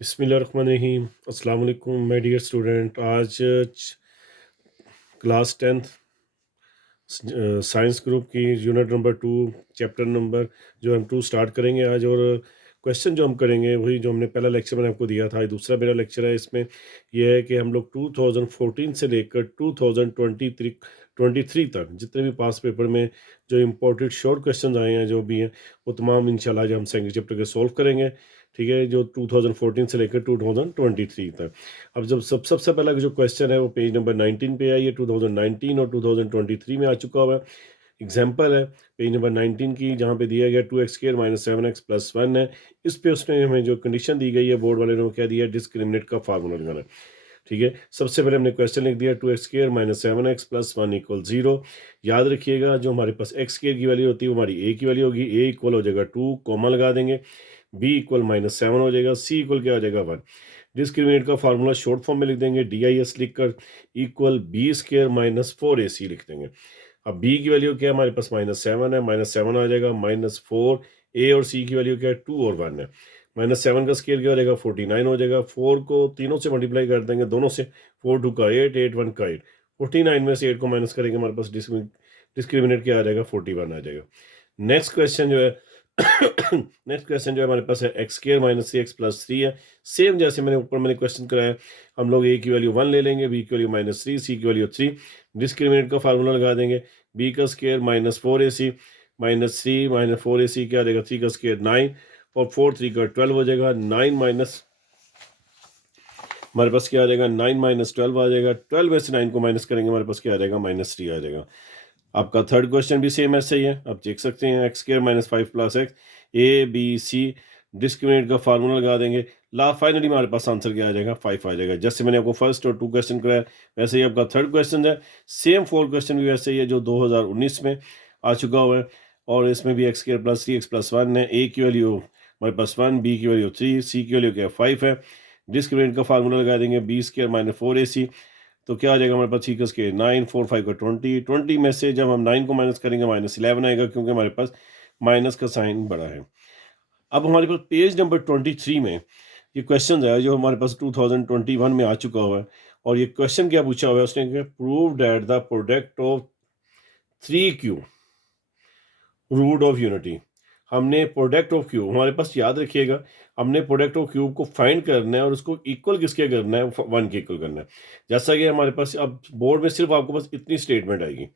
बिस्मिल्लाहिर्रहमानिर्रहीम। अस्सलाम वालेकुम माय डियर स्टूडेंट। आज क्लास 10th साइंस ग्रुप की यूनिट नंबर 2 चैप्टर नंबर जो हम 2 स्टार्ट करेंगे आज। और क्वेश्चन जो हम करेंगे वही जो हमने पहला लेक्चर मैंने आपको दिया था। दूसरा मेरा लेक्चर है, इसमें यह है कि हम लोग 2014 से लेकर 2023 तक जितने भी पास पेपर में जो इम्पोर्टेंट शॉर्ट क्वेश्चन आए हैं जो भी हैं वो तमाम इंशाल्लाह आज हम सेकंड चैप्टर के सॉल्व करेंगे। ठीक है, जो 2014 से लेकर 2023 तक। अब जब सबसे पहला जो क्वेश्चन है वो पेज नंबर 19 पे है। ये 2019 और 2023 में आ चुका हुआ है। एग्जाम्पल है पेज नंबर 19 की, जहाँ पे दिया गया 2x² माइनस 7x+1 है। इस पे उसने हमें जो कंडीशन दी गई है बोर्ड वाले ने क्या दिया, डिस्क्रिमिनेट का फार्मूला लगाना है। ठीक है, सबसे पहले हमने क्वेश्चन लिख दिया 2x² माइनस 7x+1 इक्वल 0। याद रखिएगा जो हमारे पास x² की वैल्यू होती है वो हमारी a की वैल्यू होगी। a इक्वल हो जाएगा 2, कॉमा लगा देंगे। b इक्वल -7 हो जाएगा। c इक्वल क्या हो जाएगा 1। डिस्क्रिमिनेट का फार्मूला शॉर्ट फॉर्म में लिख देंगे, DIS लिखकर इक्वल b² माइनस 4ac लिख देंगे। अब b की वैल्यू क्या है हमारे पास -7 है, -7 आ जाएगा -4। a और c की वैल्यू क्या है 2 और 1 है। -7 का स्केयर क्या हो जाएगा 49 हो जाएगा। 4 को तीनों से मल्टीप्लाई कर देंगे, दोनों से। 4 2 का 8, 8 1 का 8। 49 में से 8 को माइनस करेंगे, हमारे पास डिस्क्रिमिनेट क्या आ जाएगा 41 आ जाएगा। नेक्स्ट क्वेश्चन जो है नेक्स्ट क्वेश्चन जो है हमारे पास है x² माइनस 3x+3 है। सेम जैसे मैंने क्वेश्चन कराया, हम लोग a की वैल्यू 1 ले लेंगे, b की वैल्यू -3, c की वैल्यू 3। डिस्क्रिमिनेट का फार्मूला लगा देंगे, b का स्क्वायर -4ac, -3 -4ac क्या आ जाएगा 3 का स्क्वायर 9, और 4 3 का 12 हो जाएगा। 9 माइनस हमारे पास क्या आ जाएगा 9 माइनस 12 आ जाएगा। 12 में से 9 को माइनस करेंगे, हमारे पास क्या आ जाएगा -3 आ जाएगा। आपका थर्ड क्वेश्चन भी सेम ऐसे ही है, आप देख सकते हैं x² minus 5+x, a b c। Discriminate का फार्मूला लगा देंगे, ला फाइनली हमारे पास आंसर क्या आ जाएगा 5 आ जाएगा। जैसे मैंने आपको फर्स्ट और 2 क्वेश्चन कराया वैसे ही आपका थर्ड क्वेश्चन है। सेम 4 क्वेश्चन भी वैसे ही है जो 2019 में आ चुका हुआ है। और इसमें भी x² प्लस 3x+1 है। a की वैल्यू हमारे पास 1, b की वैल्यू 3, c की वैल्यू क्या 5 है। डिस्क्रिमिनेंट का फार्मूला लगा देंगे, b² माइनस 4ac। तो क्या आ जाएगा हमारे पास 3 का स्क्वायर 9, 4 5 का 20। 20 में से जब हम 9 को माइनस करेंगे -11 आएगा, क्योंकि हमारे पास माइनस का साइन बड़ा है। अब हमारे पास पेज नंबर 23 में ये क्वेश्चन है जो हमारे पास 2021 में आ चुका हुआ है। और ये क्वेश्चन क्या पूछा हुआ है, उसने कहा prove that the product of 3q root of unity. हमने प्रोडक्ट ऑफ क्यूब, हमारे पास याद रखिएगा हमने प्रोडक्ट ऑफ क्यूब को फाइंड करना है और उसको इक्वल किसके करना है 1 के इक्वल करना है। जैसा कि हमारे पास अब बोर्ड में सिर्फ आपको बस इतनी स्टेटमेंट आएगी।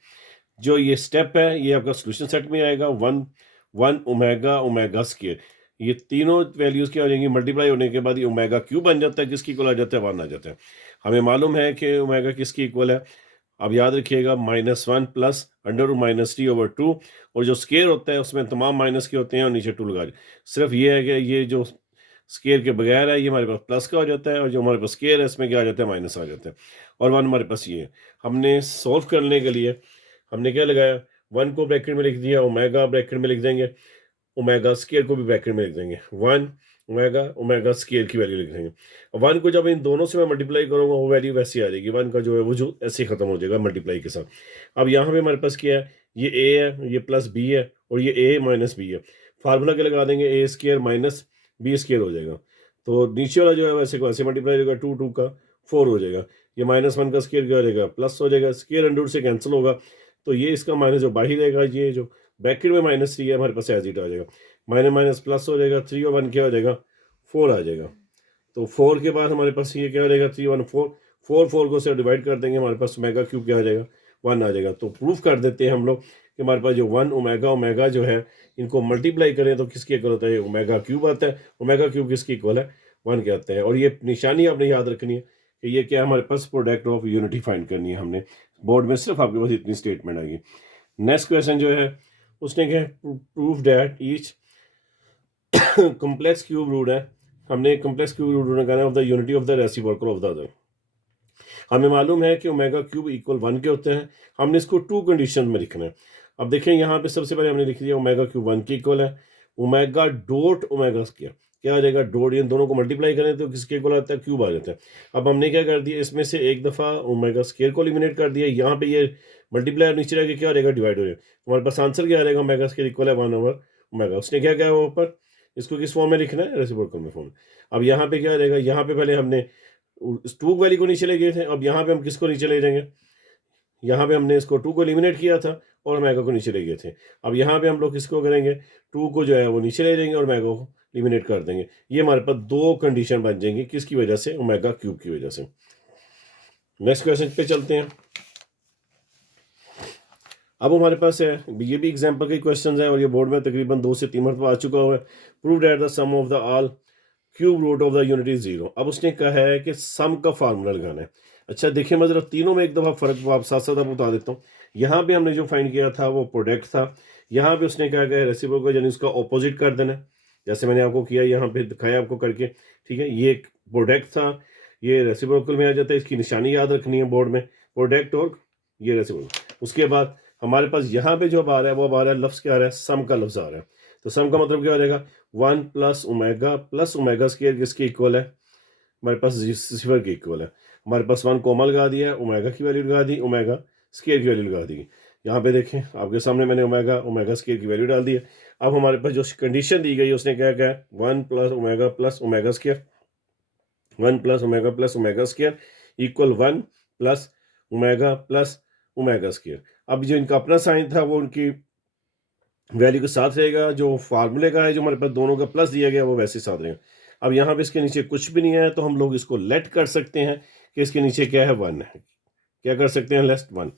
जो ये स्टेप है ये आपका सोल्यूशन सेट में आएगा, 1 1 ओमेगा ओमेगा स्क्वायर। ये तीनों वैल्यूज क्या हो जाएंगी, मल्टीप्लाई होने के बाद ये ओमेगा क्यूब बन जाता है। किसकी इक्वल आ जाता है 1 आ जाता है। हमें मालूम है कि ओमेगा किसकी इक्वल है। अब याद रखिएगा -1 प्लस √-3/2। और जो स्केयर होता है उसमें तमाम माइनस के होते हैं और नीचे 2 लगा। सिर्फ ये है कि ये जो स्केयर के बगैर है ये हमारे पास प्लस का हो जाता है, और जो हमारे पास स्केयर है इसमें क्या आ जाता है माइनस आ जाता है। और 1 हमारे पास ये है। हमने सॉल्व करने के लिए हमने क्या लगाया, 1 को ब्रैकेट में लिख दिया, ओमेगा ब्रैकेट में लिख देंगे, ओमेगा स्केयर को भी ब्रैकेट में लिख देंगे। 1 ओमेगा ओमेगा स्केयर की वैल्यू लिख देंगे। 1 को जब इन दोनों से मैं मल्टीप्लाई करूंगा वो वैल्यू वैसी आ जाएगी। 1 का जो है वो जो ऐसे ही खत्म हो जाएगा मल्टीप्लाई के साथ। अब यहाँ पे हमारे पास क्या है, ये a है, ये प्लस b है, और ये a माइनस b है। फार्मूला क्या लगा देंगे, a² माइनस b² हो जाएगा। तो नीचे वाला जो है वैसे को ऐसे मल्टीप्लाई होगा, 2 2 का 4 हो जाएगा। ये -1 का स्केयर क्या हो जाएगा प्लस हो जाएगा, स्केयर अंडर से कैंसिल होगा। तो ये इसका माइनस जो बाहर रहेगा, ये जो ब्रैकेट में -3 है हमारे पास एज इट आ जाएगा। माइनस माइनस प्लस हो जाएगा, 3 और 1 क्या हो जाएगा 4 आ जाएगा। तो 4 के बाद हमारे पास ये क्या हो जाएगा 3 1 4, 4 को से डिवाइड कर देंगे, हमारे पास ओमेगा क्यूब क्या आ जाएगा 1 आ जाएगा। तो प्रूफ कर देते हैं हम लोग कि हमारे पास जो 1 ओमेगा ओमेगा जो है इनको मल्टीप्लाई करें तो किसके इक्वल होता है, ओमेगा क्यूब आता है। ओमेगा क्यूब किसकी इक्वल है 1 के आता है। और ये निशानी आपने याद रखनी है कि ये क्या हमारे पास प्रोडक्ट ऑफ यूनिटी फाइंड करनी है। हमने बोर्ड में सिर्फ आपके पास इतनी स्टेटमेंट आएगी। नेक्स्ट क्वेश्चन जो है उसने क्या proof that each complex cube root है। हमने कॉम्प्लेक्स क्यूब रूट निकालना of the unity of the reciprocal of the other. हमें मालूम है कि ओमेगा क्यूब इक्वल 1 के होते हैं। हमने इसको 2 कंडीशन में लिखना है। अब देखें यहाँ पे सबसे पहले हमने लिख दिया ओमेगा क्यूब 1 के इक्वल है। ओमेगा डॉट ओमेगा स्क्वायर क्या आ जाएगा, डॉट इन दोनों को मल्टीप्लाई करें तो किसके इक्वल आता है क्यूब आ जाता है। अब हमने क्या कर दिया, इसमें से एक दफ़ा ओमेगा स्क्वायर को एलिमिनेट कर दिया। यहाँ पे ये मल्टीप्लाई नीचे रह क्या आ जाएगा डिवाइड हो जाएगा। हमारे पास आंसर क्या आ जाएगा, ओमेगा स्क्वायर इक्वल है 1 ओवर ओमेगा। उसने क्या किया ऊपर इसको किस फॉर्म में लिखना है, रेसिप्रोकल में फॉर्म। अब यहाँ पे क्या आ जाएगा, यहाँ पे पहले हमने टू वैल्यू को नीचे ले गए थे, अब यहाँ पे हम किसको नीचे ले जाएंगे, यहाँ पे हमने इसको टू को एलिमिनेट किया था और ओमेगा को नीचे ले गए थे। अब यहाँ पे हम लोग किसको करेंगे, टू को जो है वो नीचे ले जाएंगे और ओमेगा को एलिमिनेट कर देंगे। ये हमारे पास दो कंडीशन बन जाएंगी, किसकी वजह से, ओमेगा क्यूब की वजह से। नेक्स्ट क्वेश्चन पे चलते हैं। अब हमारे पास है, ये भी एग्जाम्पल के क्वेश्चन है और ये बोर्ड में तकरीबन 2 से 3 मरतबा आ चुका हुआ है। Prove that the sum of the all cube root of the unit is 0। अब उसने कहा है कि सम का फार्मूला लगाना है। अच्छा देखिए, मैं जरा तीनों में एक दफ़ा फ़र्क आप साथ साथ बता देता हूँ। यहाँ पे हमने जो फाइंड किया था वो प्रोडक्ट था, यहाँ पे उसने कहा कि रेसिप्रोकल यानी उसका ऑपोजिट कर देना, जैसे मैंने आपको किया यहाँ पे दिखाया आपको करके, ठीक है। ये एक प्रोडक्ट था, ये रेसिप्रोकल में आ जाता है, इसकी निशानी याद रखनी है बोर्ड में, प्रोडक्ट और ये रेसिप्रोकल। उसके बाद हमारे पास यहाँ पे जो अब आ रहा है वो अब आ रहा है, लफ्ज़ क्या आ रहा है, सम का लफ्ज़ आ रहा है। तो सम का मतलब क्या हो जाएगा, 1 प्लस ओमेगा स्क्वायर किसके इक्वल है, हमारे पास 0 के इक्वल है। हमारे पास 1 कॉमन लगा दिया है, ओमेगा की वैल्यू लगा दी, ओमेगा स्क्वायर की वैल्यू लगा दी। यहाँ पे देखें आपके सामने मैंने ओमेगा स्क्वायर की वैल्यू डाल दी है। अब हमारे पास जो कंडीशन दी गई है उसने क्या कहा, 1 plus omega square, 1 plus omega square equal 1 plus omega square. अब जो इनका अपना साइन था वो उनकी वैल्यू के साथ रहेगा, जो फार्मूले का है जो हमारे पास दोनों का प्लस दिया गया वो वैसे साथ रहेगा। अब यहाँ पे इसके नीचे कुछ भी नहीं है तो हम लोग इसको लेट कर सकते हैं कि इसके नीचे क्या है, 1 है। क्या कर सकते हैं, लेस 1।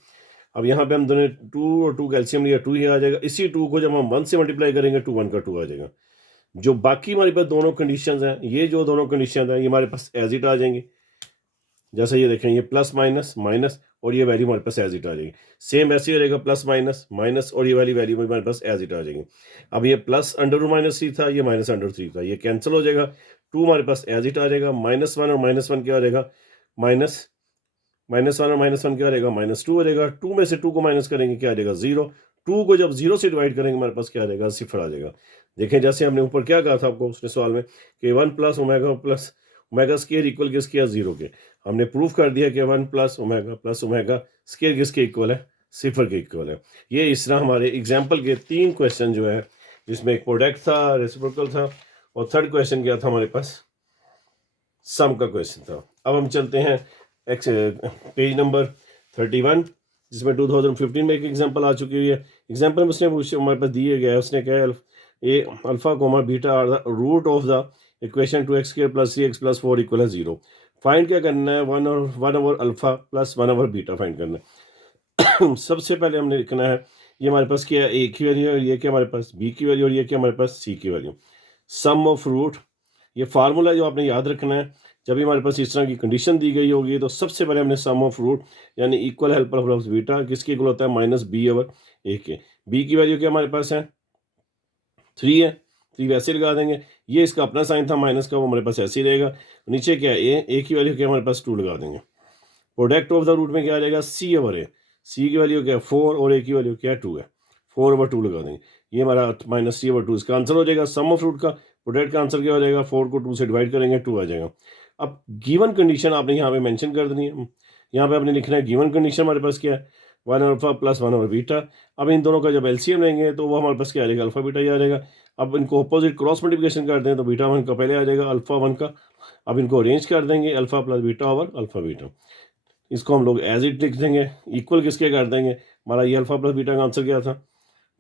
अब यहाँ पे हम दोनों 2 और 2 कैल्शियम लिया, 2 ही आ जाएगा। इसी 2 को जब हम 1 से मल्टीप्लाई करेंगे तो 1 का 2 आ जाएगा। जो बाकी हमारे पास दोनों कंडीशंस हैं, ये जो दोनों कंडीशन हैं ये हमारे पास एज इट आ जाएंगी। जैसे ये देखें, ये प्लस माइनस माइनस और ये वैल्यू हमारे पास एज इट आ जाएगी। सेम ऐसे ही रहेगा, प्लस माइनस माइनस और ये वाली वैल्यू हमारे पास एज इट आ जाएगी। अब ये प्लस अंडर रूट -3 था, ये माइनस अंडर 3 था, ये कैंसिल हो जाएगा। 2 हमारे पास एज इट आ जाएगा। -1 और -1 क्या हो जाएगा, -1 और -1 क्या हो जाएगा, -2 हो जाएगा। 2 में से 2 को माइनस करेंगे क्या आ जाएगा, 0। 2 को जब 0 से डिवाइड करेंगे हमारे पास क्या आ जाएगा, 0 आ जाएगा। देखें जैसे हमने ऊपर क्या कहा था आपको उसने सवाल में कि 1 प्लस ओमेगा स्क्वायर इक्वल किसके है, 0 के। हमने प्रूफ कर दिया कि 1 प्लस ओमेगा स्क्वायर किसके इक्वल है, 0 के इक्वल है। ये इस तरह हमारे एग्जाम्पल के 3 क्वेश्चन जो है, जिसमें एक प्रोडक्ट था, रेसिप्रोकल था और थर्ड क्वेश्चन क्या था हमारे पास, सम का क्वेश्चन था। अब हम चलते हैं पेज नंबर 31, जिसमें 2015 में एक एग्जाम्पल आ चुकी हुई है। एग्जाम्पल में उसने हमारे पास दिए गया है, उसने कहा a alpha comma beta are the root of the equation 2x square plus 3x plus 4 equal है 0। फाइंड क्या करना है, 1 over alpha plus 1 over beta find करना है। सबसे पहले हमने लिखना है, ये हमारे पास क्या है, ए की वैल्यू और ये क्या हमारे पास बी की वैल्यू और ये क्या हमारे पास सी की वैल्यू। सम ऑफ रूट, ये फार्मूला जो आपने याद रखना है। जब भी हमारे पास इस तरह की कंडीशन दी गई होगी तो सबसे पहले हमने सम ऑफ रूट यानी इक्वल हेल्पर ऑफ बीटा किसके इक्वल होता है, -b ओवर a के। b की वैल्यू क्या हमारे पास है, 3 है, 3 वैसे लगा देंगे। ये इसका अपना साइन था माइनस का, वो हमारे पास ऐसे ही रहेगा। नीचे क्या है, a की वैल्यू क्या हमारे पास 2 लगा देंगे। प्रोडक्ट ऑफ द रूट में क्या आ जाएगा, c ओवर a। c की वैल्यू क्या है 4 और a की वैल्यू क्या है 2 है, 4 ओवर 2 लगा देंगे। ये हमारा -c ओवर 2 इसका आंसर हो जाएगा। सम ऑफ रूट का प्रोडक्ट का आंसर क्या हो जाएगा, 4 को 2 से डिवाइड करेंगे 2 आ जाएगा। अब गिवन कंडीशन आपने यहाँ पे मेंशन कर देनी है। यहाँ पे आपने लिखना है गिवन कंडीशन हमारे पास क्या है, 1 अल्फा प्लस 1 ओवर बीटा। अब इन दोनों का जब एलसीएम लेंगे तो वो हमारे पास क्या आ जाएगा, अल्फा बीटा ही आ जाएगा। अब इनको अपोजिट क्रॉस मल्टीप्लिकेशन कर दें तो बीटा 1 का पहले आ जाएगा, अल्फा 1 का। अब इनको अरेंज कर देंगे, alpha plus beta over alpha beta. इसको हम लोग एज इट लिख देंगे, इक्वल किसके कर देंगे, हमारा ये अल्फा प्लस बीटा का आंसर क्या था,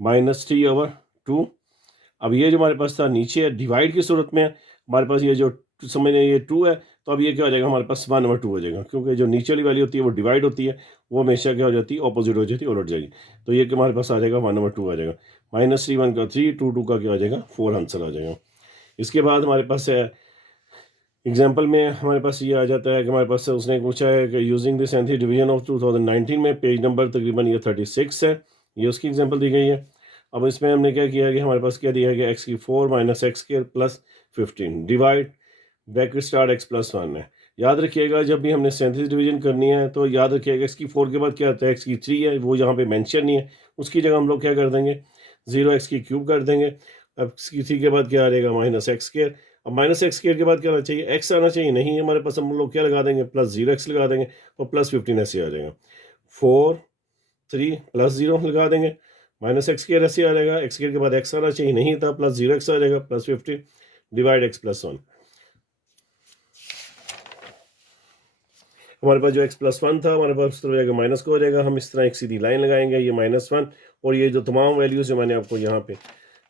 -3 ओवर 2। अब ये जो हमारे पास था नीचे है डिवाइड की सूरत में हमारे पास ये जो समझ लें ये 2 है, तो अब ये क्या हो जाएगा हमारे पास 1 ओवर 2 हो जाएगा, क्योंकि जो नीचे वाली वैल्यू होती है वो डिवाइड होती है, वो हमेशा क्या हो जाती है, ऑपोजिट हो जाती है, उलट जाएगी। तो ये हमारे पास आ जाएगा 1 ओवर 2 आ जाएगा। -3 1 का 3, 2 2 का क्या आ जाएगा 4 आंसर आ जाएगा। इसके बाद हमारे पास है एग्जाम्पल में हमारे पास ये आ जाता है कि हमारे पास उसने पूछा है कि यूजिंग दिस एंथी डिवीजन ऑफ 2019 में पेज नंबर तकरीबन ये 36 है, ये उसकी एग्जाम्पल दी गई है। अब इसमें हमने क्या किया कि हमारे पास क्या दिया है कि x की 4 minus x square plus 15 divide bracket start x plus 1 है। याद रखिएगा जब भी हमने 37 डिवीजन करनी है तो याद रखिएगा x की 4 के बाद क्या आता है, x की 3 है, वो यहाँ पे मेंशन नहीं है, उसकी जगह हम लोग क्या कर देंगे 0x की क्यूब कर देंगे। अब x की 3 के बाद क्या आ जाएगा -x स्क्वायर। अब -x स्क्वायर के बाद क्या आना चाहिए, x आना चाहिए, नहीं हमारे पास हम लोग क्या लगा देंगे प्लस 0x लगा देंगे और प्लस 15 ऐसे आ जाएगा। 4 3 प्लस 0 लगा देंगे माइनस एक्स स्क्वायर ऐसे आ जाएगा, एक्स स्क्वायर के बाद एक्स आना चाहिए, नहीं था, प्लस 0x आ जाएगा, प्लस 15 डिवाइड एक्स प्लस 1। हमारे पास जो x प्लस 1 था हमारे पास उस तरह जाएगा माइनस को हो जाएगा, हम इस तरह एक सीधी लाइन लगाएंगे, ये -1 और ये जो तमाम वैल्यूज़ जो मैंने आपको यहाँ पे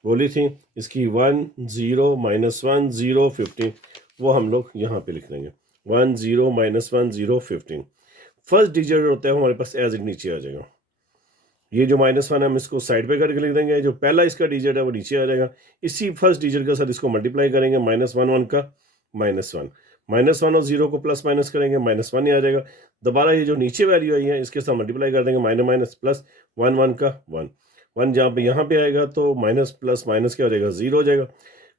बोली थी इसकी 1 0 -1 0 15 वो हम लोग यहाँ पे लिख देंगे 1 0 -1 0 15। फर्स्ट डिजिट होता है वो हमारे पास एज इट नीचे आ जाएगा, ये जो -1 है हम इसको साइड पे करके लिख देंगे, जो पहला इसका डिजिट है वो नीचे आ जाएगा, इसी फर्स्ट डिजिट के साथ इसको मल्टीप्लाई करेंगे, -1 1 का -1 -1 और 0 को प्लस माइनस करेंगे, -1 ही आ जाएगा। दोबारा ये जो नीचे वैल्यू आई है इसके साथ मल्टीप्लाई कर देंगे, माइनस माइनस प्लस 1 1 का 1 1 जहाँ पे यहाँ पे आएगा तो माइनस प्लस माइनस क्या हो जाएगा 0 हो जाएगा,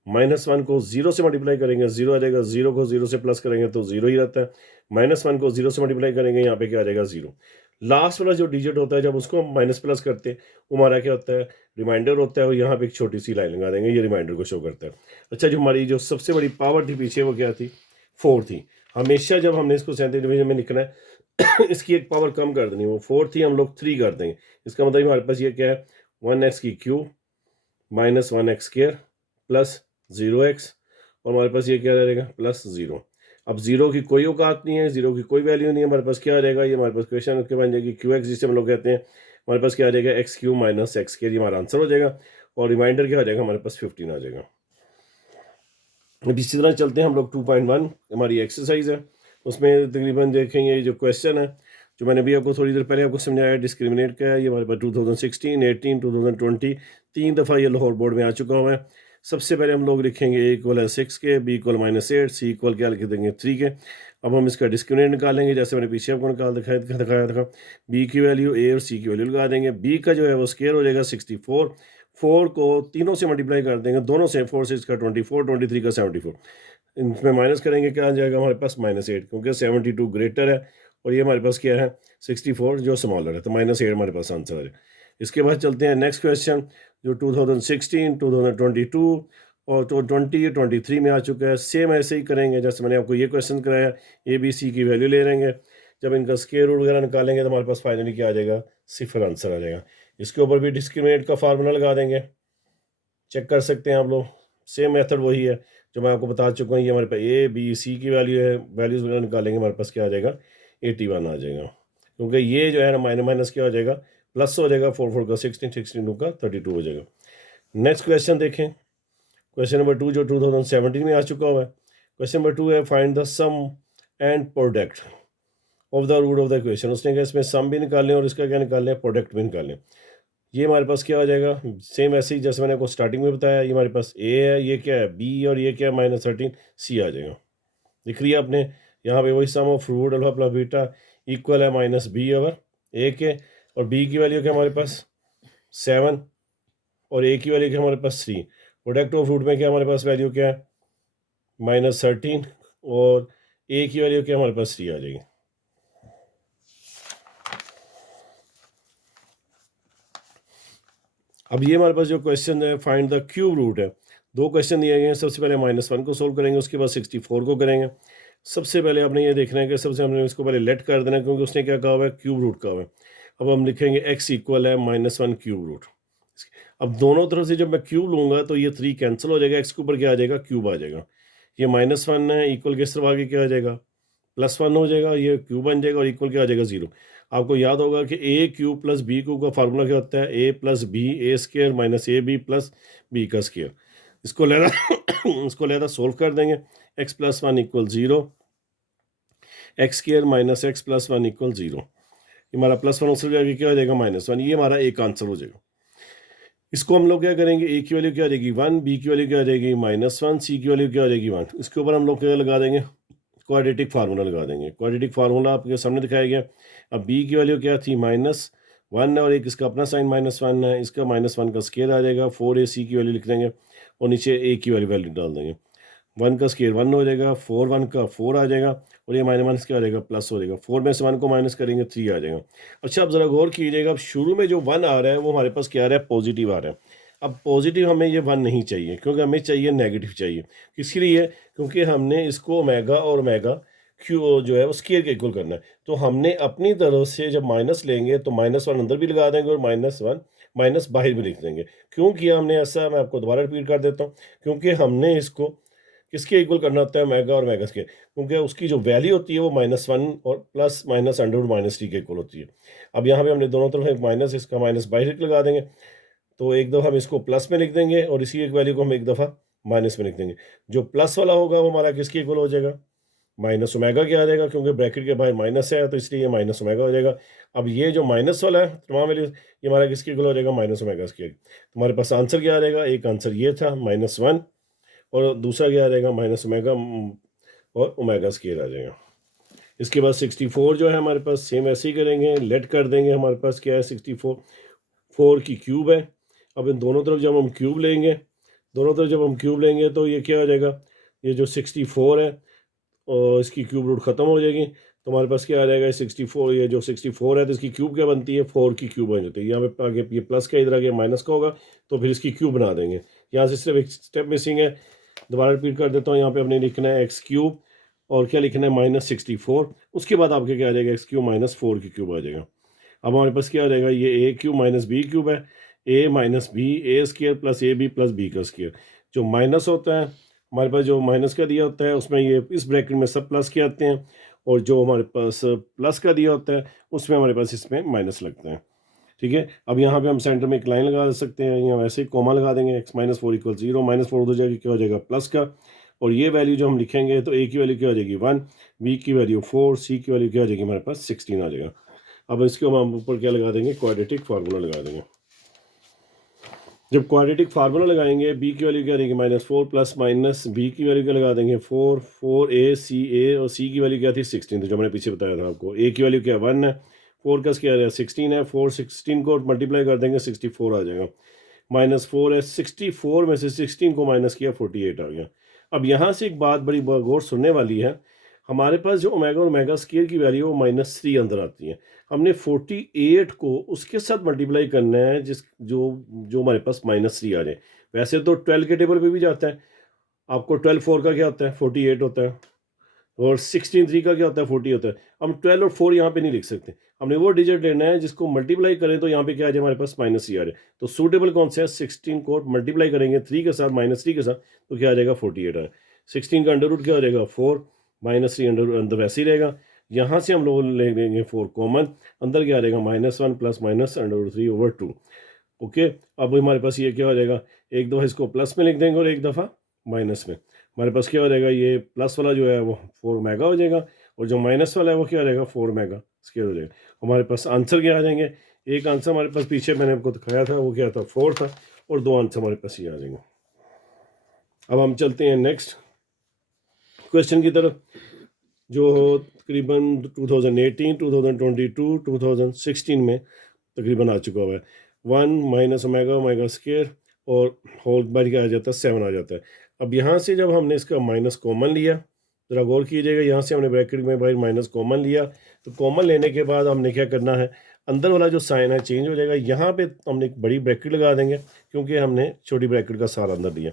-1 को 0 से मल्टीप्लाई करेंगे 0 आ जाएगा, 0 को 0 से प्लस करेंगे तो 0 ही रहता है, -1 को 0 से मल्टीप्लाई करेंगे यहाँ पे क्या आ जाएगा 0। लास्ट वाला जो डिजिट होता है जब उसको हम माइनस प्लस करते हैं वो हमारा क्या होता है रिमाइंडर होता है, और यहाँ पे एक छोटी सी लाइन लगा देंगे, ये रिमाइंडर को शो करता है। अच्छा, जो हमारी जो सबसे बड़ी पावर थी पीछे वो क्या थी 4 थी, हमेशा जब हमने इसको 37 डिवीजन में लिखना है इसकी एक पावर कम कर देनी, वो 4 थी हम लोग 3 कर देंगे, इसका मतलब हमारे पास ये क्या है 1x की cube -1x square plus 0x और हमारे पास ये क्या रहेगा प्लस 0। अब 0 की कोई औकात नहीं है, 0 की कोई वैल्यू नहीं है, हमारे पास क्या आ जाएगा, ये हमारे पास क्वेश्चन उसके बन जाएगी QX जिसे हम लोग कहते हैं, हमारे पास क्या आ जाएगा x क्यूब -x स्क्वायर, ये हमारा आंसर हो जाएगा और रिमाइंडर क्या हो जाएगा हमारे पास 15 आ जाएगा। अब इसी तरह चलते हैं हम लोग 2.1 हमारी एक्सरसाइज है, उसमें तकरीबन देखेंगे जो क्वेश्चन है जो मैंने भी आपको थोड़ी देर पहले आपको समझाया डिस्क्रिमिनेट का है, ये हमारे पास 2016 18 2020 3 दफ़ा ये लाहौर बोर्ड में आ चुका हुआ है। सबसे पहले हम लोग लिखेंगे ए इक्वल है 6 के, बी इक्वल -8, सी इक्वल क्या लिख देंगे 3 के। अब हम इसका डिस्क्रिमिनेट निकालेंगे जैसे मैंने पीछे आपको दिखाया था, बी की वैल्यू ए और सी की वैल्यू लगा देंगे, बी का जो है वो स्क्वायर हो जाएगा 64, 4 को तीनों से मल्टीप्लाई कर देंगे, दोनों से 4 6 का 24 23 का 74, इसमें माइनस करेंगे क्या आ जाएगा हमारे पास -8 क्योंकि 72 ग्रेटर है और ये हमारे पास क्या है 64 जो स्मॉलर है, तो -8 हमारे पास आंसर आ जाए। इसके बाद चलते हैं नेक्स्ट क्वेश्चन जो 2016 2022 और तो 2023 में आ चुका है, सेम ऐसे ही करेंगे जैसे मैंने आपको ये क्वेश्चन कराया, ए बी सी की वैल्यू ले लेंगे, जब इनका स्क्वायर रूट वगैरह निकालेंगे तो हमारे पास फाइनली क्या आ जाएगा 0 आंसर आ जाएगा। इसके ऊपर भी डिस्क्रिमिनेट का फार्मूला लगा देंगे, चेक कर सकते हैं आप लोग, सेम मेथड वही है जो मैं आपको बता चुका हूँ, ये हमारे पास ए बी सी की वैल्यू है, वैल्यूज वगैरह निकालेंगे हमारे पास क्या आ जाएगा 81 आ जाएगा, क्योंकि ये जो है ना माइनस क्या हो जाएगा प्लस हो जाएगा, 4 4 का 16 16 2 का 32 हो जाएगा। नेक्स्ट क्वेश्चन देखें, क्वेश्चन नंबर 2 जो 2017 में आ चुका हुआ है। क्वेश्चन नंबर 2 है find the sum and product of the root of the equation, उसने कहा इसमें सम भी निकालें और इसका क्या निकालें प्रोडक्ट भी निकालें। ये हमारे पास क्या आ जाएगा सेम ऐसे ही जैसे मैंने आपको स्टार्टिंग में बताया, ये हमारे पास ए है, ये क्या है बी और ये क्या है -13 सी आ जाएगा। लिख लिया आपने, यहाँ पे वही sum of root alpha plus beta equal है -b ओवर ए के, और बी की वैल्यू क्या हमारे पास 7 और ए की वैल्यू क्या हमारे पास 3, प्रोडक्ट ऑफ रूट में क्या हमारे पास वैल्यू क्या है -13 और ए की वैल्यू क्या हमारे पास 3 आ जाएगी। अब ये हमारे पास जो क्वेश्चन है फाइंड द क्यूब रूट है, दो क्वेश्चन दिए गए हैं, सबसे पहले -1 को सोल्व करेंगे, उसके बाद 64 को करेंगे। सबसे पहले आपने ये देखना है कि सबसे हमने इसको पहले लेट कर देना है क्योंकि उसने क्या कहा हुआ है क्यूब रूट का हुआ है। अब हम लिखेंगे x इक्वल है -1 क्यूब रूट। अब दोनों तरफ से जब मैं क्यूब लूँगा तो ये 3 कैंसिल हो जाएगा, x के ऊपर क्या आ जाएगा क्यूब आ जाएगा, ये -1 है इक्वल किस तरफ आगे क्या आ जाएगा +1 हो जाएगा, ये क्यूब बन जाएगा और इक्वल क्या आ जाएगा 0। आपको याद होगा कि A cube plus B cube का फार्मूला क्या होता है a plus B A square minus A B plus B का स्क्र। इसको लेना सोल्व कर देंगे, x plus 1 equal 0, X square minus X plus 1 equal 0, हमारा +1 उससे जाके क्या हो जाएगा -1, ये हमारा एक आंसर हो जाएगा। इसको हम लोग क्या करेंगे, ए की वैल्यू क्या आ जाएगी 1, बी की वैल्यू क्या आ जाएगी -1, सी की वैल्यू क्या आ जाएगी 1, इसके ऊपर हम लोग क्या लगा देंगे क्वाड्रेटिक फार्मूला लगा देंगे। क्वाड्रेटिक फार्मूला आपके सामने दिखाया गया। अब बी की वैल्यू क्या थी -1 है और एक इसका अपना साइन -1 है, इसका -1 का स्केयर आ जाएगा, 4a सी की वैल्यू लिख देंगे और नीचे ए की वैल्यू डाल देंगे, 1 का स्केयर 1 हो जाएगा, 4 1 का 4 आ जाएगा और ये -1 क्या आ जाएगा प्लस हो जाएगा, 4 में से 1 को माइनस करेंगे 3 आ जाएगा। अच्छा, अब ज़रा गौर कीजिएगा, अब शुरू में जो 1 आ रहा है वो हमारे पास क्या आ रहा है पॉजिटिव आ रहा है। अब पॉजिटिव हमें ये 1 नहीं चाहिए क्योंकि हमें चाहिए नेगेटिव चाहिए, किसके लिए, क्योंकि हमने इसको ओमेगा और ओमेगा क्यू जो है वो स्केयर के इक्वल करना है, तो हमने अपनी तरफ से जब माइनस लेंगे तो -1 अंदर भी लगा देंगे और -1 माइनस बाहर भी लिख देंगे। क्यों किया हमने ऐसा, मैं आपको दोबारा रिपीट कर देता हूँ। क्योंकि हमने इसको किसके इक्वल करना होता है, ओमेगा और ओमेगा स्क्वायर, क्योंकि उसकी जो वैल्यू होती है वो -1 और plus minus under root minus T के इक्वल होती है। अब यहाँ पे हमने दोनों तरफ एक माइनस, इसका माइनस बाहर लगा देंगे, तो एक दफ़ा हम इसको प्लस में लिख देंगे और इसी एक वैल्यू को हम एक दफ़ा माइनस में लिख देंगे। जो प्लस वाला होगा वो हमारा किसके इक्वल हो जाएगा, माइनस ओमेगा के आ जाएगा, क्योंकि ब्रैकेट के बाहर माइनस है तो इसलिए ये माइनस ओमेगा हो जाएगा। अब ये जो माइनस वाला है तमाम वैल्यू, ये हमारा किसके इक्वल हो जाएगा, माइनस ओमेगा स्क्वायर। तुम्हारे पास आंसर क्या आ जाएगा, एक आंसर ये था -1 और दूसरा क्या आ जाएगा माइनस ओमेगा और ओमेगा स्क्वायर आ जाएगा। इसके बाद 64 जो है हमारे पास सेम ऐसे ही करेंगे, लेट कर देंगे। हमारे पास क्या है 64 4 की क्यूब है। अब इन दोनों तरफ जब हम क्यूब लेंगे, दोनों तरफ जब हम क्यूब लेंगे तो ये क्या हो जाएगा, ये जो 64 है और इसकी क्यूब रूट ख़त्म हो जाएगी, तो हमारे पास क्या आ जाएगा 64, ये जो 64 है तो इसकी क्यूब क्या बनती है, 4 की क्यूब बन जाती है। यहाँ पे आगे ये प्लस का इधर आगे माइनस का होगा तो फिर इसकी क्यूब बना देंगे। यहाँ से सिर्फ एक स्टेप मिसिंग है, दोबारा रिपीट कर देता हूँ। यहाँ पे हमने लिखना है एक्स क्यूब और क्या लिखना है -64, उसके बाद आपके क्या आ जाएगा एक्स क्यूब -4 की क्यूब आ जाएगा। अब हमारे पास क्या आ जाएगा, ये A cube minus B cube है, A minus B A square plus A B plus B का स्क्र। जो माइनस होता है हमारे पास, जो माइनस का दिया होता है उसमें ये इस ब्रैकेट में सब प्लस के आते हैं, और जो हमारे पास प्लस का दिया होता है उसमें हमारे पास इसमें माइनस लगता है। ठीक है, अब यहाँ पे हम सेंटर में एक लाइन लगा सकते हैं, यहाँ वैसे ही कॉमा लगा देंगे, x - 4 = 0, -4 हो जाएगी, क्या हो जाएगा प्लस का, और ये वैल्यू जो हम लिखेंगे तो a की वैल्यू क्या हो जाएगी 1, b की वैल्यू 4, c की वैल्यू क्या हो जाएगी हमारे पास 16 आ जाएगा। अब इसको हम ऊपर क्या लगा देंगे, क्वाड्रेटिक फार्मूला लगा देंगे। जब क्वाड्रेटिक फार्मूला लगाएंगे b की वैल्यू क्या रहेगी -4 प्लस माइनस b की वैल्यू क्या लगा देंगे 4, 4a c a, और c की वैल्यू क्या थी 16, तो जो मैंने पीछे बताया था आपको। a की वैल्यू क्या 1 है, 4 का क्या है 16 है, 4 16 को मल्टीप्लाई कर देंगे 64 आ जाएगा। -4 है, 64 में से 16 को माइनस किया 48 आ गया। अब यहाँ से एक बात बड़ी गौर सुनने वाली है, हमारे पास जो ओमेगा और ओमेगा स्क्वायर की वैल्यू वो -3 अंदर आती है। हमने 48 को उसके साथ मल्टीप्लाई करना है जिस जो जो हमारे पास -3 आ जाए। वैसे तो 12 के टेबल पे भी जाता है, आपको 12 4 का क्या होता है 48 होता है, और 16 3 का क्या होता है 40 होता है। हम 12 और 4 यहाँ पे नहीं लिख सकते, हमने वो डिजिट लेना है जिसको मल्टीप्लाई करें तो यहाँ पे क्या आ जाए हमारे पास -3 आ जाए। तो सूटेबल कौन सा है, 16 को मल्टीप्लाई करेंगे 3 के साथ -3 के साथ तो क्या आ जाएगा 48 आए। 16 का अंडर रूट क्या हो जाएगा 4, -3 अंदर वैसे ही रहेगा। यहाँ से हम लोग ले लेंगे 4 कॉमन, अंदर क्या आ जाएगा -1 प्लस माइनस √3/2। ओके, अब हमारे पास ये क्या हो जाएगा, एक दफ़ा इसको प्लस में लिख देंगे और एक दफ़ा माइनस में। हमारे पास क्या हो जाएगा, ये प्लस वाला जो है वो 4 ओमेगा हो जाएगा, और जो माइनस वाला है वो क्या हो जाएगा 4 ओमेगा स्क्वायर हो जाएगा। हमारे पास आंसर क्या आ जाएंगे, एक आंसर हमारे पास पीछे मैंने आपको दिखाया था वो क्या था 4 था, और 2 आंसर हमारे पास ये आ जाएंगे। अब हम चलते हैं नेक्स्ट क्वेश्चन की तरफ, जो तकरीबन 2018, 2022, 2016 में तकरीबन आ चुका हुआ है। 1 माइनस ओमेगा ओमेगा स्क्वायर और होल बार क्या आ जाता है 7 आ जाता है। अब यहाँ से जब हमने इसका माइनस कॉमन लिया, ज़रा गौर कीजिएगा, यहाँ से हमने ब्रैकेट में भाई माइनस कॉमन लिया, तो कॉमन लेने के बाद हमने क्या करना है, अंदर वाला जो साइन है चेंज हो जाएगा। यहाँ पे हमने एक बड़ी ब्रैकेट लगा देंगे क्योंकि हमने छोटी ब्रैकेट का सारा अंदर दिया।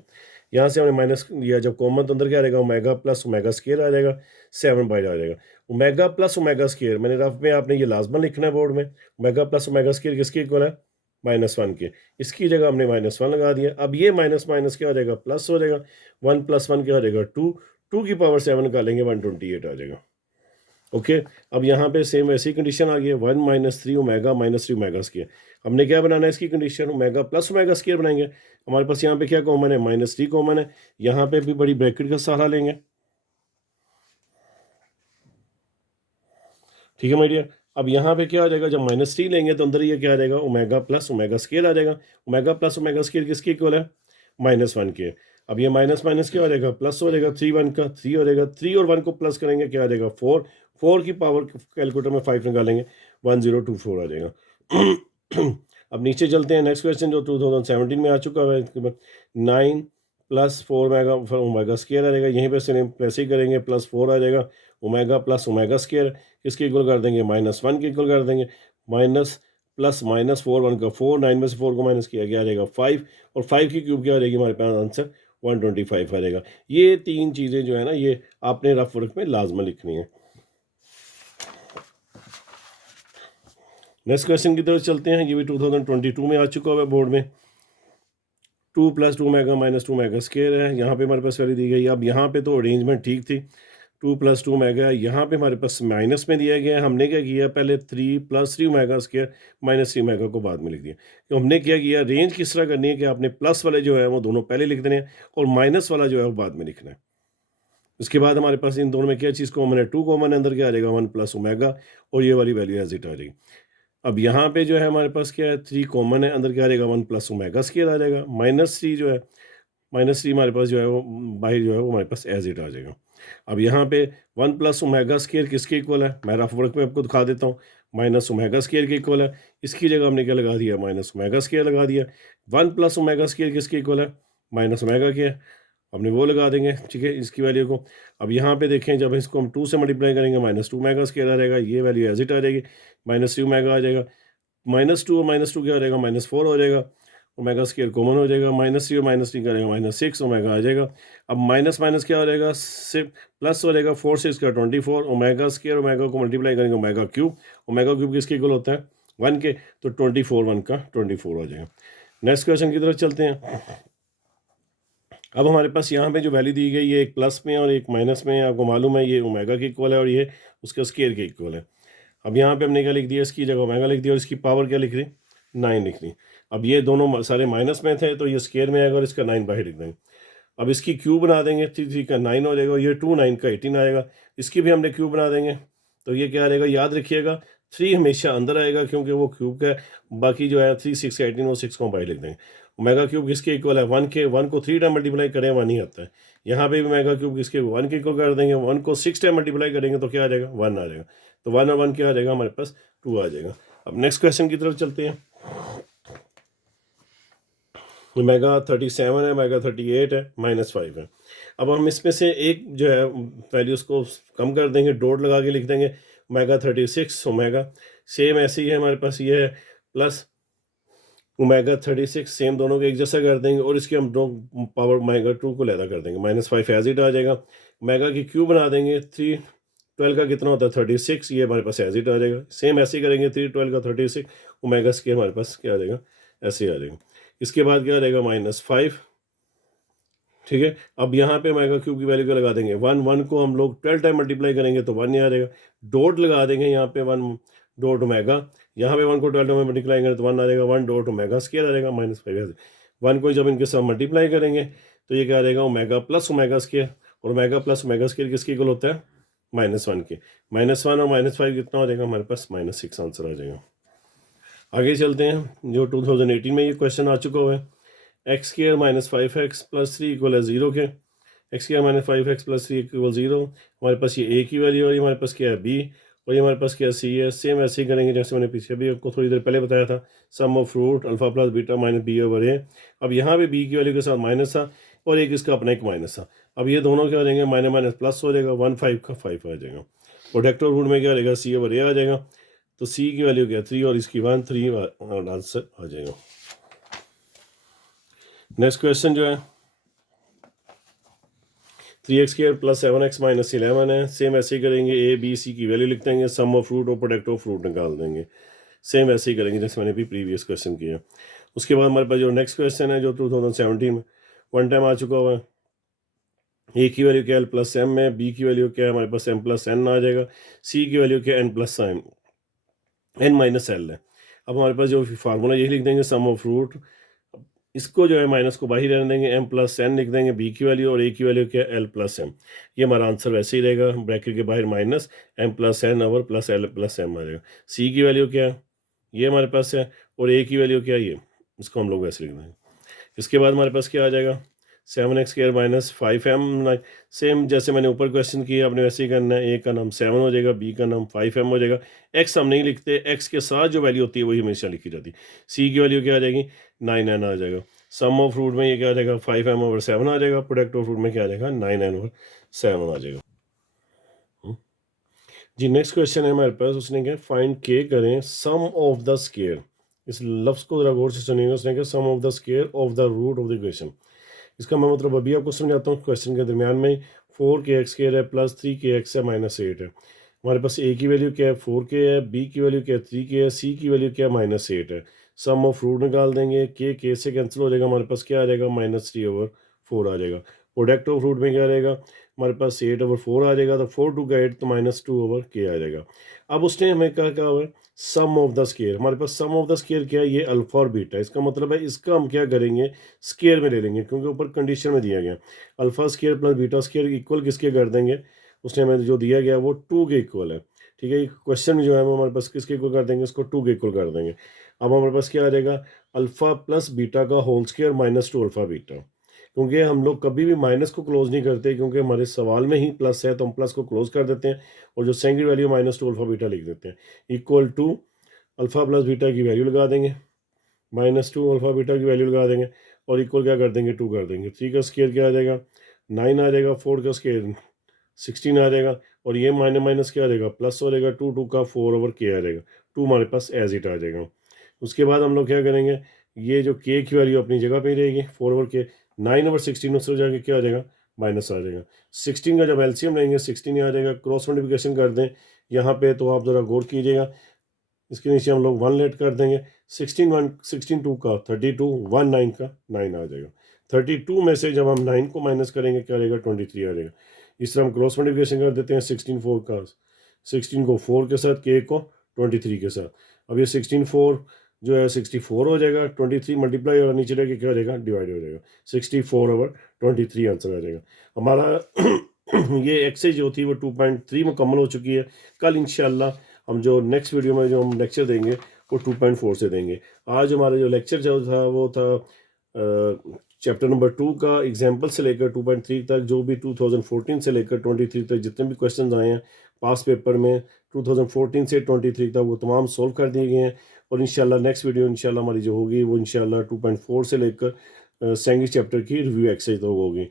यहाँ से हमने माइनस लिया, जब कॉमन तो अंदर क्या रहेगा ओमेगा प्लस ओमेगा स्क्वायर आ जाएगा, 7 बाहर आ जाएगा। ओमेगा प्लस ओमेगा स्क्वायर मैंने रफ में आपने ये लाजमन लिखना है बोर्ड में, ओमेगा प्लस ओमेगा स्क्वायर किसके इक्वल है -1 के, इसकी जगह हमने -1 लगा दिया। अब ये माइनस माइनस क्या हो जाएगा प्लस हो जाएगा, 1 + 1 क्या हो जाएगा 2, 2 की पावर 7 निकालेंगे 128 आ जाएगा। ओके, अब यहाँ पे सेम वैसी कंडीशन आ गई है 1 - 3 ओमेगा -3 ओमेगा स्क्वायर। हमने क्या बनाना है इसकी condition, omega plus omega square बनाएंगे। हमारे पास यहाँ पे क्या कॉमन है -3 कॉमन है, यहाँ पे भी बड़ी ब्रैकेट का सहारा लेंगे। ठीक है माय डियर, अब यहाँ पे क्या आ जाएगा, जब -3 लेंगे तो अंदर ये क्या आ जाएगा ओमेगा प्लस ओमेगा स्क्वायर आ जाएगा। ओमेगा प्लस ओमेगा स्क्वायर किसके इक्वल है -1 के। अब ये माइनस माइनस क्या हो जाएगा प्लस हो जाएगा, 3 1 का 3 हो जाएगा, 3 और 1 को प्लस करेंगे क्या आ जाएगा 4, 4 की पावर कैलकुलेटर में 5 निकालेंगे 1024 आ जाएगा। अब नीचे चलते हैं, नेक्स्ट क्वेश्चन जो 2017 में आ चुका है, 9 + 4 ओमेगा ओमेगा स्क्वायर आ जाएगा। यहीं पे सेम वैसे ही करेंगे, +4 आ जाएगा, ओमेगा प्लस ओमेगा स्क्वायर किसके इक्वल कर देंगे -1 के इक्वल कर देंगे, माइनस प्लस -4 1 का 4, 9 में से 4 को माइनस किया गया आ जाएगा 5, और 5 की क्यूब क्या आ जाएगी हमारे पास आंसर 125 आ जाएगा। ये 3 चीज़ें जो है ना ये आपने रफ वर्क में लाजमा लिखनी है। नेक्स्ट क्वेश्चन की तरफ चलते हैं। ये भी 2022 में आ चुका हुआ है बोर्ड में। 2 + 2 मेगा माइनस 2 मेगा स्केयर है, यहाँ पे हमारे पास वैल्यू दी गई। अब यहाँ पे तो अरेंजमेंट ठीक थी, 2 + 2 मेगा, यहाँ पे हमारे पास माइनस में दिया गया है। हमने क्या किया, पहले 3 + 3 मेगा स्केयर माइनस 3 मेगा को बाद में लिख दिया। तो हमने क्या किया, रेंज किस तरह करनी है कि आपने प्लस वाले जो है वो दोनों पहले लिख देने हैं और माइनस वाला जो है वो बाद में लिखना है। उसके बाद हमारे पास इन दोनों में क्या चीज़ कॉमन है, 2 कॉमन है, अंदर क्या आ जाएगा 1 + ओमेगा और ये वाली वैल्यू एज इट आ जाएगी। अब यहाँ पे जो है हमारे पास क्या है, 3 कॉमन है, अंदर क्या आ जाएगा 1 + ओमेगा स्केयर आ जाएगा। -3 जो है, -3 हमारे पास जो है वो बाहर जो है वो हमारे पास एज इट आ जाएगा। अब यहाँ पे 1 + ओमेगा स्केयर किसके इक्वल है, मैं रफ वर्क में आपको दिखा देता हूँ। माइनस ओमेगा स्केयर के इक्वल है, इसकी जगह हमने क्या लगा दिया, माइनस ओमेगा स्केयर लगा दिया। 1 + ओमेगा स्केयर किसके इक्वल है, माइनस ओमेगा के है, हमने वो लगा देंगे, ठीक है, इसकी वैल्यू को। अब यहाँ पे देखें, जब इसको हम 2 से मल्टीप्लाई करेंगे -2 ओमेगा स्केयर आ जाएगा, ये वैल्यू एज इट आ जाएगी, -3 ओमेगा आ जाएगा। -2 और -2 क्या हो जाएगा, -4 हो जाएगा, ओमेगा स्केयर कॉमन हो जाएगा, -3 और -3 करेगा -6 ओमेगा आ जाएगा। अब माइनस माइनस क्या हो जाएगा, सिर्फ प्लस हो जाएगा, 4 से इसका 24 ओमेगा स्केयर, ओमेगा को मल्टीप्लाई करेंगे ओमेगा क्यूब, ओमेगा क्यूब किसके इक्वल होता है 1 के, तो 24 1 का 24 हो जाएगा। नेक्स्ट क्वेश्चन की तरफ चलते हैं। अब हमारे पास यहाँ पे जो वैल्यू दी गई है, एक प्लस में और एक माइनस में, आपको मालूम है ये ओमेगा के इक्वल है और ये उसका स्केयर के इक्वल है। अब यहाँ पे हमने क्या लिख दिया, इसकी जगह ओमेगा लिख दिया और इसकी पावर क्या लिख दी, 9 लिख दी। अब ये दोनों सारे माइनस में थे तो ये स्केयर में आएगा और इसका 9 बाहर लिख देंगे। अब इसकी क्यूब बना देंगे, 3 का 9 हो जाएगा, ये 2 9 का 18 आएगा। इसकी भी हमने क्यूब बना देंगे तो ये क्या आ जाएगा, याद रखिएगा 3 हमेशा अंदर आएगा क्योंकि वो क्यूब का है, बाकी जो है 3 6 18 वो 6 को बाहर लिख देंगे। ओमेगा क्यूब किसके इक्वल है 1 के, 1 को 3 टाइम मल्टीप्लाई करें 1 ही आता है। यहाँ पे भी ओमेगा क्यूब किसके 1 के इक्वल कर देंगे, 1 को 6 टाइम मल्टीप्लाई करेंगे तो क्या आ जाएगा 1 आ जाएगा। तो 1 और 1 क्या आ जाएगा हमारे पास 2 आ जाएगा। अब नेक्स्ट क्वेश्चन की तरफ चलते हैं। ओमेगा 37 है, ओमेगा 38 है, -5 है। अब हम इसमें से एक जो है वैल्यूज़ को कम कर देंगे, डॉट लगा के लिख देंगे ओमेगा 36 ओमेगा, सेम ऐसे ही है हमारे पास, ये है प्लस ओमेगा 36, सेम दोनों को एक जैसा कर देंगे और इसके हम दो पावर ओमेगा 2 को लैदा कर देंगे, -5 एज इट आ जाएगा। ओमेगा की क्यूब बना देंगे, 3 12 का कितना होता है 36, ये हमारे पास एज इट आ जाएगा। सेम ऐसे ही करेंगे, 3 12 का 36 ओमेगा स्केयर हमारे पास क्या आ जाएगा, ऐसे ही आ जाएगा। इसके बाद क्या आ जाएगा -5, ठीक है। अब यहाँ पे ओमेगा क्यूब की वैल्यू क्या लगा देंगे 1, 1 को हम लोग 12 टाइम मल्टीप्लाई करेंगे तो 1 ही आ जाएगा। डॉट लगा देंगे यहाँ पे 1 डॉट ओमेगा, यहाँ पे 1 को 12 टाइम मल्टीप्लाई करेंगे तो 1 आ जाएगा, 1 डॉट ओमेगा स्केयर आ जाएगा -5। 1 को जब इनके साथ मल्टीप्लाई करेंगे तो ये क्या आ जाएगा ओमेगा प्लस ओमेगा स्केयर, और ओमेगा प्लस ओमेगा स्केयर किसके इक्वल होता है -1 के। -1 और -5 कितना हो जाएगा हमारे पास -6 आंसर आ जाएगा। आगे चलते हैं, जो 2018 में ये क्वेश्चन आ चुका हुआ है। एक्स स्केयर -5x + 3 इक्वल है 0 के, एक्स स्केयर -5x + 3 इक्वल 0। हमारे पास ये ए की वैल्यू और ये हमारे पास क्या है बी, और ये हमारे पास क्या है सी है। सेम ऐसे ही करेंगे जैसे मैंने पीछे भी आपको थोड़ी देर पहले बताया था, sum of root alpha plus beta minus B over A. अब यहाँ पे बी की वैल्यू के साथ माइनस था और एक इसका अपना एक माइनस था। अब ये दोनों क्या हो जाएंगे, माइनस माइनस प्लस हो जाएगा, 1 5 का 5 आ जाएगा। प्रोडक्ट रूट में क्या हो जाएगा सी ओवर ए आ जाएगा, तो सी की वैल्यू क्या है 3 और इसकी 1 3 आंसर आ जाएगा। नेक्स्ट क्वेश्चन जो है 3x² + 7x - 11 है। सेम ऐसे ही करेंगे, ए बी सी की वैल्यू लिख देंगे, सम ऑफ फ्रूट और प्रोडक्ट ऑफ फ्रूट निकाल देंगे। सेम ऐसे ही करेंगे जैसे मैंने भी प्रीवियस क्वेश्चन किया। उसके बाद हमारे पास जो नेक्स्ट क्वेश्चन है जो 2017 में 1 टाइम आ चुका हुआ है। ए की वैल्यू क्या है +m है, बी की वैल्यू क्या है हमारे पास m + n आ जाएगा, सी की वैल्यू क्या है n - l है। अब हमारे पास जो फार्मूला यही लिख देंगे, सम ऑफ फ्रूट, इसको जो है माइनस को बाहर रहने देंगे, m + n लिख देंगे बी की वैल्यू, और ए की वैल्यू क्या है l + m। ये हमारा आंसर वैसे ही रहेगा, ब्रैकेट के बाहर minus m + n over +l + m आ जाएगा। सी की वैल्यू क्या है ये हमारे पास है, और ए की वैल्यू क्या है ये, इसको हम लोग वैसे लिख देंगे। इसके बाद हमारे पास क्या आ जाएगा 7x² - 5m। सेम जैसे मैंने ऊपर क्वेश्चन किया आपने वैसे ही करना है। ए का नाम 7 हो जाएगा, बी का नाम 5m हो जाएगा। एक्स हम नहीं लिखते, एक्स के साथ जो वैल्यू होती है वही हमेशा लिखी जाती है। सी की वैल्यू क्या आ जाएगी 9n आ जाएगा। सम ऑफ फ्रूट में ये क्या आ जाएगा 5m ओवर 7 आ जाएगा। प्रोडक्ट ऑफ फ्रूट में क्या आ जाएगा 9n ओवर 7 आ जाएगा। जी नेक्स्ट क्वेश्चन है हमारे पास, उसने क्या फाइंड के करें सम ऑफ द स्केयर। इस लफ्ज़ को जरा गौर से सुनिएगा, उसने क्या sum of the square of the root of the equation. इसका मैं मतलब अभी आपको समझाता हूँ। क्वेश्चन के दरमियान में 4kx² है +3kx है -8 है। हमारे पास ए की वैल्यू क्या है 4k है, बी की वैल्यू क्या है 3k है, सी की वैल्यू क्या है -8 है। सम ऑफ रूट निकाल देंगे, के से कैंसिल हो जाएगा, हमारे पास क्या आ जाएगा -3/4 आ जाएगा। प्रोडक्ट ऑफ रूट में क्या रहेगा, हमारे पास 8/4 आ जाएगा, तो 4 टू का 8 तो -2/k आ जाएगा। अब उसने हमें क्या कहा हुआ है सम ऑफ द स्केयर, हमारे पास सम ऑफ द स्केयर क्या है, ये अल्फा और बीटा है। इसका मतलब है इसका हम क्या करेंगे स्केयर में ले लेंगे, क्योंकि ऊपर कंडीशन में दिया गया alpha square plus beta square equal किसके कर देंगे, उसने हमें जो दिया गया वो 2 के इक्वल है। ठीक है, क्वेश्चन में जो है वो हमारे पास किसके इक्वल कर देंगे, इसको 2 के इक्वल कर देंगे। अब हमारे पास क्या आ जाएगा अल्फा प्लस बीटा का होल स्क्वायर -2 अल्फा बीटा, क्योंकि हम लोग कभी भी माइनस को क्लोज नहीं करते, क्योंकि हमारे सवाल में ही प्लस है तो हम प्लस को क्लोज कर देते हैं और जो सेकंड वैल्यू -2 अल्फा बीटा लिख देते हैं। Equal to alpha plus beta की वैल्यू लगा देंगे, -2 अल्फा बीटा की वैल्यू लगा देंगे और इक्वल क्या कर देंगे 2 कर देंगे। 3 का स्केयर क्या आ जाएगा 9 आ जाएगा, 4 का स्केयर 16 आ जाएगा और ये माइनस माइनस क्या आ जाएगा प्लस हो जाएगा, 2 का 4/k आ जाएगा। 2 हमारे पास एज इट आ जाएगा। उसके बाद हम लोग क्या करेंगे, ये जो k की वैल्यू अपनी जगह पे ही रहेगी 4/k, 9/16 उससे जाके क्या आ जाएगा माइनस आ जाएगा। 16 का जब एलसीएम लेंगे 16 ही आ जाएगा। क्रॉस मल्टीप्लिकेशन कर दें यहाँ पे तो आप ज़रा गौर कीजिएगा, इसके नीचे हम लोग 1 लेट कर देंगे। 16 2 का 32, 1 9 का 9 आ जाएगा। 32 में से जब हम 9 को माइनस करेंगे क्या आ जाएगा 23 आ जाएगा। इस तरह हम क्रॉस मल्टीप्लिकेशन कर देते हैं 16 4 का, 16 को 4 के साथ, के को 23 के साथ। अब ये 16 4 जो है 64 हो जाएगा, 23 मल्टीप्लाई और नीचे रह के क्या हो जाएगा डिवाइड हो जाएगा, 64/23 आंसर आ जाएगा हमारा। ये एक्सरसाइज जो थी वो 2.3 मुकम्मल हो चुकी है। कल इंशाल्लाह हम जो नेक्स्ट वीडियो में जो हम लेक्चर देंगे वो 2.4 से देंगे। आज हमारा जो लेक्चर जो था वो था चैप्टर नंबर 2 का एग्जाम्पल से लेकर 2.3 तक, जो भी 2014 से लेकर 23 तक जितने भी क्वेश्चन आए हैं पास पेपर में 2014 से 23 तक वो तमाम सोल्व कर दिए गए हैं। और इंशाल्लाह नेक्स्ट वीडियो इंशाल्लाह हमारी जो होगी वो इंशाल्लाह 2.4 से लेकर सेकंड चैप्टर की रिव्यू एक्सरसाइज तो होगी।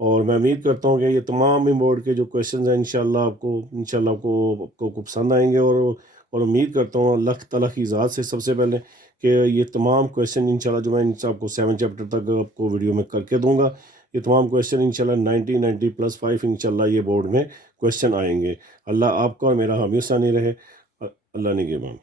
और मैं उम्मीद करता हूँ कि ये तमाम बोर्ड के जो क्वेश्चन हैं इंशाल्लाह आपको पसंद आएंगे। और उम्मीद करता हूँ अल्लाह ताला की ज़ात से सबसे पहले कि ये तमाम क्वेश्चन इंशाल्लाह जो मैं आपको 7 चैप्टर तक आपको वीडियो में करके दूंगा, ये तमाम क्वेश्चन इंशाल्लाह 90 + 5 इंशाल्लाह ये बोर्ड में क्वेश्चन आएंगे। अल्लाह आपका और मेरा हामी सानी रहे। अल्लाह निगहबान।